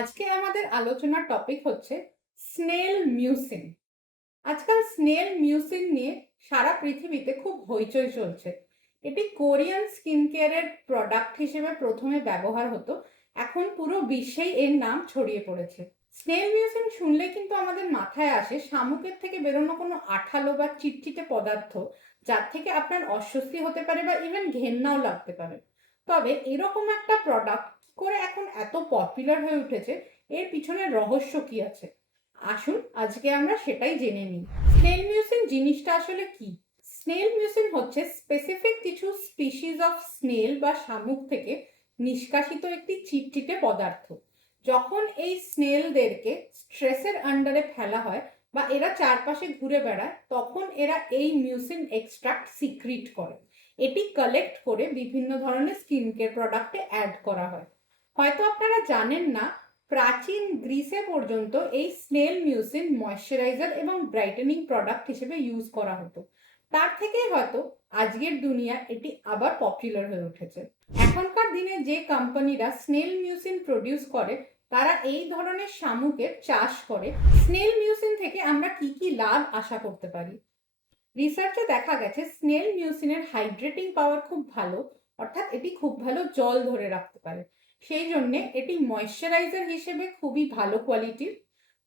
আজকে আমাদের আলোচনার টপিক হচ্ছে স্নেল মিউসিন। আজকাল স্নেল মিউসিন নিয়ে সারা পৃথিবীতে খুব হইচই চলছে। এটি কোরিয়ান স্কিন কেয়ারের প্রোডাক্ট হিসেবে প্রথমে ব্যবহার হতো, এখন পুরো বিশ্বেই এর নাম ছড়িয়ে পড়েছে। স্নেল মিউসিন শুনলে কিন্তু আমাদের মাথায় আসে শামুকের থেকে বেরোনো কোনো আঠালো বা চিটচিটে পদার্থ, যার থেকে আপনার অস্বস্তি হতে পারে বা ইভেন ঘেন্নাও লাগতে পারে। তবে এরকম একটা প্রোডাক্ট করে এখন এত পপুলার হয়ে উঠেছে, এর পিছনে রহস্য কি আছে? আসুন আজকে আমরা সেটাই জেনে নিই। স্নেল মিউসিন জিনিসটা আসলে কি? স্নেল মিউসিন হচ্ছে স্পেসিফিক কিছু স্পিসিস অফ স্নেল বা শামুক থেকে নিষ্কাশিত একটি চিটচিটে পদার্থ। যখন এই স্নেলদেরকে স্ট্রেসের আন্ডারে ফেলা হয় বা এরা চারপাশে ঘুরে বেড়ায়, তখন এরা এই মিউসিন এক্সট্রাক্ট সিক্রিট করে। এটি কালেক্ট করে বিভিন্ন ধরনের স্কিন কেয়ার প্রোডাক্টে অ্যাড করা হয়। হয়তো আপনারা জানেন না, প্রাচীন গ্রিসে পর্যন্ত এই স্নেল মিউসিন ময়শ্চারাইজার এবং ব্রাইটেনিং প্রোডাক্ট হিসেবে ইউজ করা হতো। তার থেকেই হয়তো আজকের দুনিয়া এটি আবার পপুলার হয়ে উঠেছে। এখনকার দিনে যে কোম্পানিরা স্নেল মিউসিন প্রডিউস করে, তারা এই ধরনের শামুকের চাষ করে। স্নেল মিউসিন থেকে আমরা কি কি লাভ আশা করতে পারি? রিসার্চে দেখা গেছে স্নেল মিউসিনের হাইড্রেটিং পাওয়ার খুব ভালো, অর্থাৎ এটি খুব ভালো জল ধরে রাখতে পারে। সেই জন্য এটি ময়শ্চারাইজার হিসেবে খুবই ভালো কোয়ালিটির।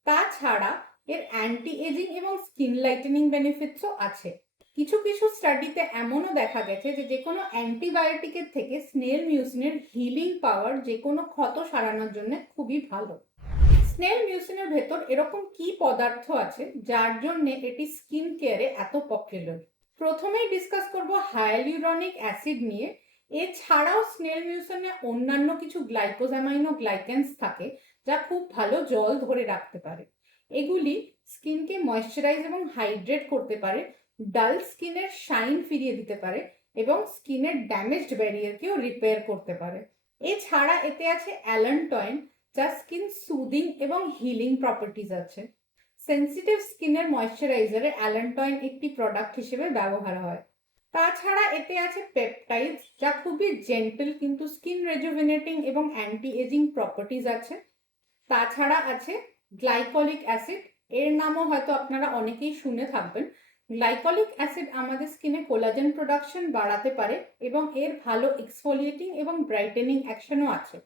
তাছাড়া এর অ্যান্টি এজিং এবং স্কিন লাইটেনিং বেনিফিটসও আছে। কিছু কিছু স্টাডিতে এমনও দেখা গেছে যে কোনো অ্যান্টিবায়োটিকের থেকে স্নেল মিউসিনের হিলিং পাওয়ার যে কোনো ক্ষত সারানোর জন্য খুবই ভালো। স্নেল মিউসিনের ভেতর এরকম কি পদার্থ আছে যার জন্য এটি স্কিন কেয়ারে এত পপুলার? প্রথমেই ডিসকাস করব হায়ালুরনিক অ্যাসিড নিয়ে। এছাড়াও স্নেল মিউসিনে অন্যান্য কিছু গ্লাইকোজামাইনো গ্লাইকেন্স থাকে, যা খুব ভালো জল ধরে রাখতে পারে। এগুলি স্কিনকে ময়শ্চারাইজ এবং হাইড্রেট করতে পারে, ডাল স্কিনের শাইন ফিরিয়ে দিতে পারে এবং স্কিনের ড্যামেজড ব্যারিয়ারকেও রিপেয়ার করতে পারে। এছাড়া এতে আছে অ্যালান্টয়েন, যা স্কিন সুদিং এবং হিলিং প্রপার্টিজ আছে। সেন্সিটিভ স্কিনের ময়শ্চারাইজারে অ্যালান্টয়েন একটি প্রোডাক্ট হিসেবে ব্যবহার হয়। তাছাড়া এতে আছে পেপটাইডস, যা খুবই জেন্টল কিন্তু স্কিন রেজুভেনেটিং এবং অ্যান্টি এজিং প্রপার্টিজ আছে। তাছাড়া আছে গ্লাইকলিক অ্যাসিড। এর নামও হয়তো আপনারা অনেকেই শুনে থাকবেন। গ্লাইকলিক অ্যাসিড আমাদের স্কিনে কোলাজেন প্রোডাকশন বাড়াতে পারে এবং এর ভালো এক্সফোলিয়েটিং এবং ব্রাইটেনিং অ্যাকশনও আছে।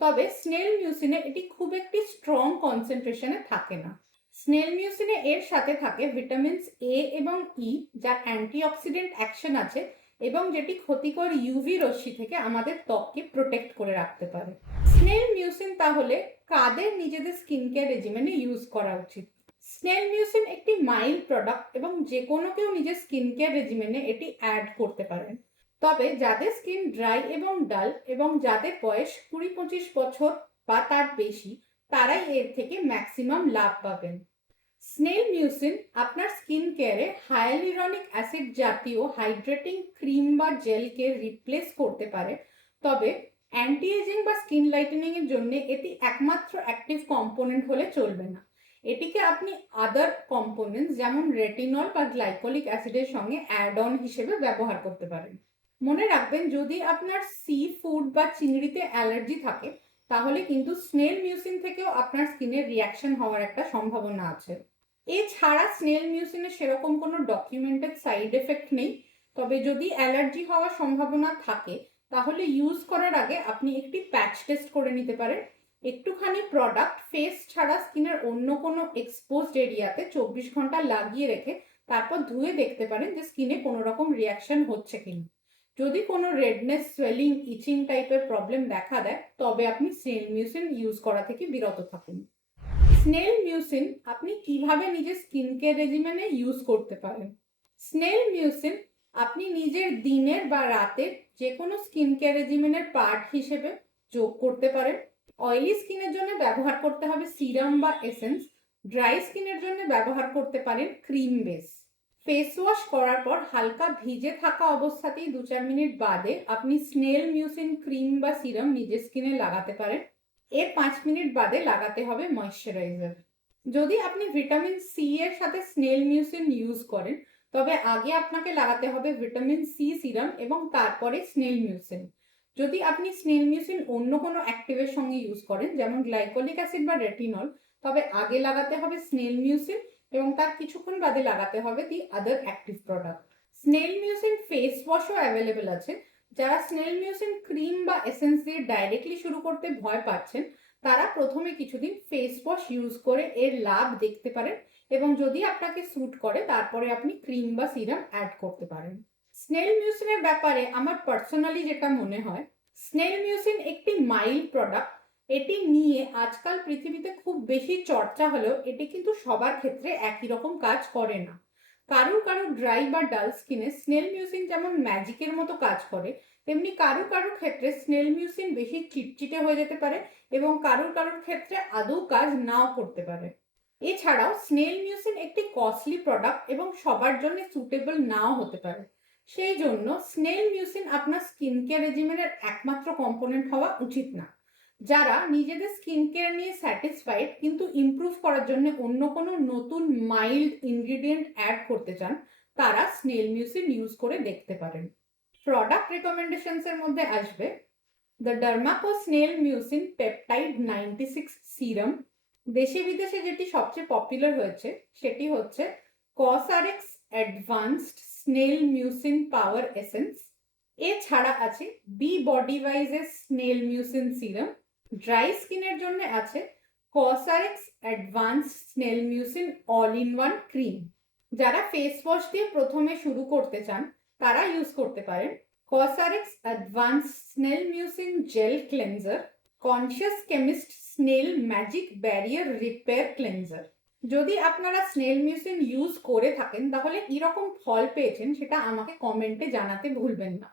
তবে স্নেল মিউসিনে এটি খুব একটি স্ট্রং কনসেন্ট্রেশনে থাকে না। স্নেল মিউসিনে এর সাথে থাকে ভিটামিনস এ এবং ই, যার অ্যান্টিঅক্সিডেন্ট অ্যাকশন আছে এবং যেটি ক্ষতিকর ইউভি রশ্মি থেকে আমাদের ত্বককে প্রোটেক্ট করে রাখতে পারে। স্নেল মিউসিন তাহলে কাদের নিজেদের স্কিন কেয়ার রেজিমেনে ইউজ করা উচিত? স্নেল মিউসিন একটি মাইল্ড প্রোডাক্ট এবং যে কোনো কেউ নিজের স্কিন কেয়ার রেজিমেনে এটি অ্যাড করতে পারেন। তবে যাদের স্কিন ড্রাই এবং ডাল এবং যাদের বয়স 20-25 বছর বা তার বেশি, তারাই এর থেকে ম্যাক্সিমাম লাভ পাবেন। স্নেল মিউসিন আপনার স্কিন কেয়ারে হায়ালুরনিক অ্যাসিড জাতীয় হাইড্রেটিং ক্রিম বা জেলকে রিপ্লেস করতে পারে। তবে অ্যান্টি এজিং বা স্কিন লাইটেনিং এর জন্য এটি একমাত্র অ্যাক্টিভ কম্পোনেন্ট হলে চলবে না। এটিকে আপনি আদার কম্পোনেন্টস যেমন রেটিনল বা গ্লাইকলিক অ্যাসিডের সঙ্গে অ্যাড অন হিসেবে ব্যবহার করতে পারেন। মনে রাখবেন, যদি আপনার সি ফুড বা চিংড়িতে অ্যালার্জি থাকে, তাহলে কিন্তু স্নেল মিউসিন থেকেও আপনার স্কিনের রিয়াকশন হওয়ার একটা সম্ভাবনা আছে। এছাড়া স্নেল মিউসিনে সেরকম কোনো ডকুমেন্টেড সাইড এফেক্ট নেই। তবে যদি অ্যালার্জি হওয়ার সম্ভাবনা থাকে, তাহলে ইউজ করার আগে আপনি একটি প্যাচ টেস্ট করে নিতে পারেন। একটুখানি প্রোডাক্ট ফেস ছাড়া স্কিনের অন্য কোনো এক্সপোজড এরিয়াতে 24 ঘন্টা লাগিয়ে রেখে তারপর ধুয়ে দেখতে পারেন যে স্কিনে কোনো রকম রিয়াকশন হচ্ছে কিনা। যদি কোনো রেডনেস, সোয়েলিং, ইচিং টাইপের প্রবলেম দেখা দেয়, তবে আপনি স্নেল মিউসিন ইউজ করা থেকে বিরত থাকুন। স্নেল মিউসিন আপনি কিভাবে নিজের স্কিন কেয়ার রেজিমেনে ইউজ করতে পারেন? স্নেল মিউসিন আপনি নিজের দিনের বা রাতের যে কোনো স্কিন কেয়ার রেজিমেনের পার্ট হিসেবে যোগ করতে পারেন। অয়েলি স্কিনের জন্য ব্যবহার করতে হবে সিরাম বা এসেন্স। ড্রাই স্কিনের জন্য ব্যবহার করতে পারেন ক্রিম বেস। ফেস ওয়াশ করার পর হালকা ভিজে থাকা অবস্থাতেই 2-4 মিনিট বাদে আপনি স্নেল মিউসিন ক্রিম বা সিরাম নিজের স্কিনে লাগাতে পারেন। এর 5 মিনিট বাদে লাগাতে হবে ময়শ্চারাইজার। যদি আপনি ভিটামিন সি এর সাথে স্নেল মিউসিন ইউজ করেন, তবে আগে আপনাকে লাগাতে হবে ভিটামিন সি সিরাম এবং তারপরে স্নেল মিউসিন। যদি আপনি স্নেল মিউসিন অন্য কোনো অ্যাক্টিভের সঙ্গে ইউজ করেন, যেমন গ্লাইকোলিক অ্যাসিড বা রেটিনল, তবে আগে লাগাতে হবে স্নেল মিউসিন এবং তার কিছুক্ষণ বাদে লাগাতে হবে the other active product. Snail mucin face ওয়াশও অ্যাভেলেবেল আছে। যারা স্নেল মিউসিন ক্রিম বা এসেন্স দিয়ে ডাইরেক্টলি শুরু করতে ভয় পাচ্ছেন, তারা প্রথমে কিছুদিন ফেস ওয়াশ ইউজ করে এর লাভ দেখতে পারেন এবং যদি আপনাকে স্যুট করে তারপরে আপনি ক্রিম বা সিরাম অ্যাড করতে পারেন। স্নেল মিউসিনের ব্যাপারে আমার পার্সোনালি যেটা মনে হয়, স্নেল মিউসিন একটি মাইল্ড প্রোডাক্ট। এটি নিয়ে আজকাল পৃথিবীতে খুব বেশি চর্চা হলেও এটি কিন্তু সবার ক্ষেত্রে একই রকম কাজ করে না। কারুর ড্রাই বা ডাল স্কিনে স্নেল মিউসিন যেমন ম্যাজিকের মতো কাজ করে, তেমনি কারুর ক্ষেত্রে স্নেল মিউসিন বেশি চিটচিটে হয়ে যেতে পারে এবং কারুর ক্ষেত্রে আদৌ কাজ নাও করতে পারে। এছাড়াও স্নেল মিউসিন একটি কস্টলি প্রোডাক্ট এবং সবার জন্য সুটেবল নাও হতে পারে। সেই জন্য স্নেল মিউসিন আপনার স্কিন কেয়ার রেজিমেনের একমাত্র কম্পোনেন্ট হওয়া উচিত না। যারা নিজেদের স্কিন কেয়ার নিয়ে স্যাটিসফাইড কিন্তু ইমপ্রুভ করার জন্য অন্য কোনো নতুন মাইল্ড ইনগ্রিডিয়েন্ট অ্যাড করতে চান, তারা স্নেল মিউসিন ইউজ করে দেখতে পারেন। প্রোডাক্ট রেকমেন্ডেশনস এর মধ্যে আসবে the Dermaco snail mucin peptide 96 serum. দেশে বিদেশে যেটি সবচেয়ে পপুলার হয়েছে সেটি হচ্ছে COSRX advanced snail mucin power essence. এছাড়া আছে বি বডি ওয়াইজের স্নেল মিউসিন সিরাম। ড্রাই স্কিনের জন্য আছে COSRX advanced snail mucin all in one cream. যারা ফেস ওয়াশ দিয়ে প্রথমে শুরু করতে চান তারা ইউজ করতে পারেন COSRX advanced snail mucin gel cleanser, conscious chemist snail magic barrier repair cleanser. যদি আপনারা স্নেল মিউসিন ইউজ করে থাকেন তাহলে কিরকম ফল পেয়েছেন সেটা আমাকে কমেন্টে জানাতে ভুলবেন না।